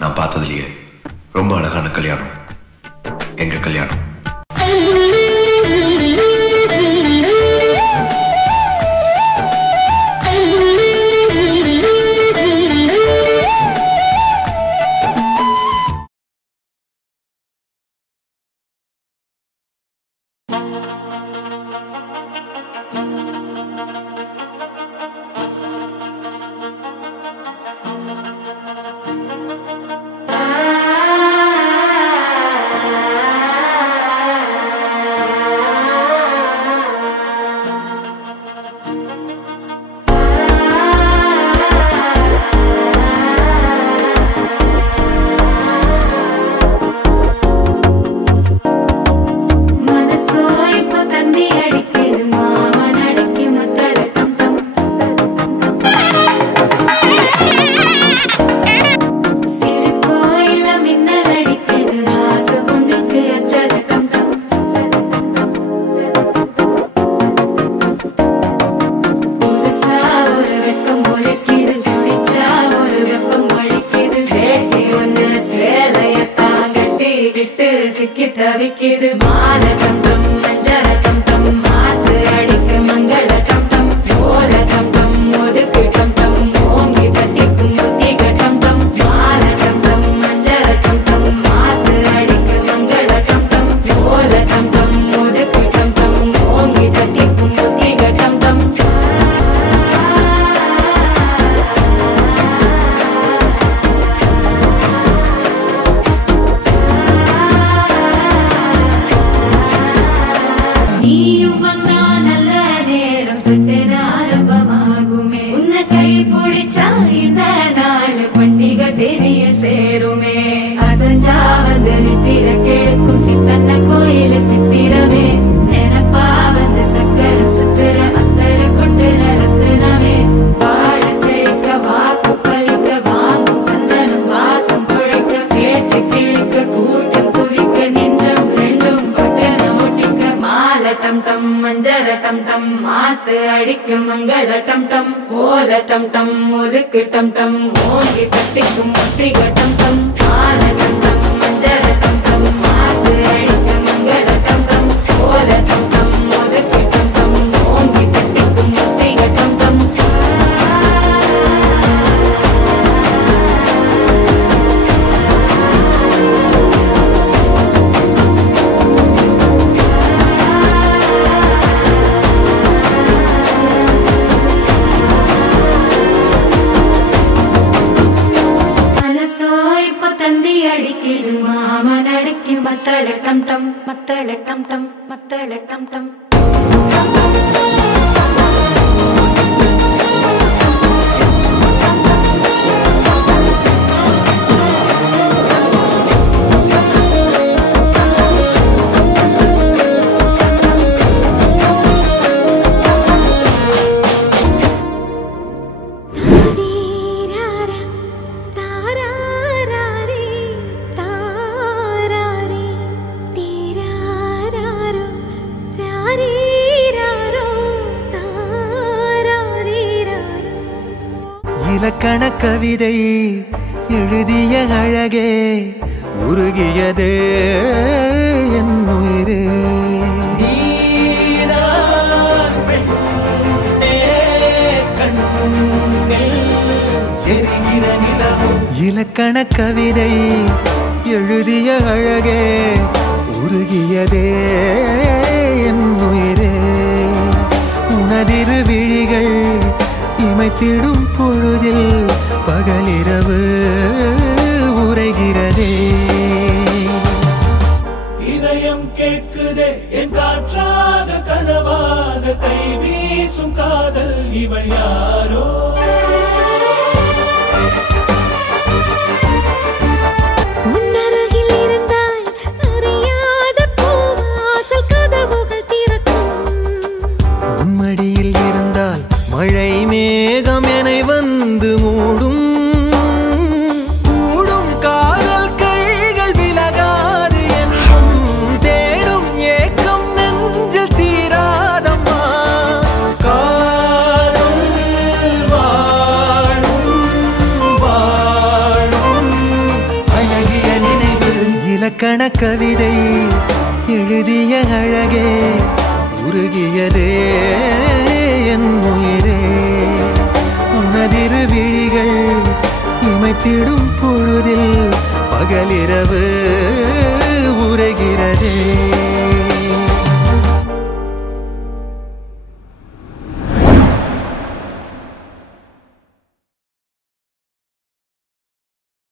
நான் பார்த்ததுலயே ரொம்ப அழகான கல்யாணம் எங்க கல்யாணம். இலக்கண கவிதை எழுதிய அழகே உருகியதே என் உயிரே. இலக்கண கவிதை எழுதிய அழகே உருகியதே என் உயிரே. உனதிரு விழிகள் இமைத்திடும் பொழுதில் பகலிரவு உரைகிறதே. இதயம் கேட்குதே என் காற்றாக கனவாக கை வீசும் காதல் இவள் யாரோ. உன்மடியில் இருந்தால் மழை மேகம் என வந்து மூடும். கூடும் காதல் கைகள் விலகாது என்றும் தேடும் ஏக்கம் நெஞ்சில் தீராதம்மா. காதல் இலக்கண கவிதை எழுதிய அழகே உருகியதே என் உயிரே உனதிரு விழிகள் இமைத்திடும்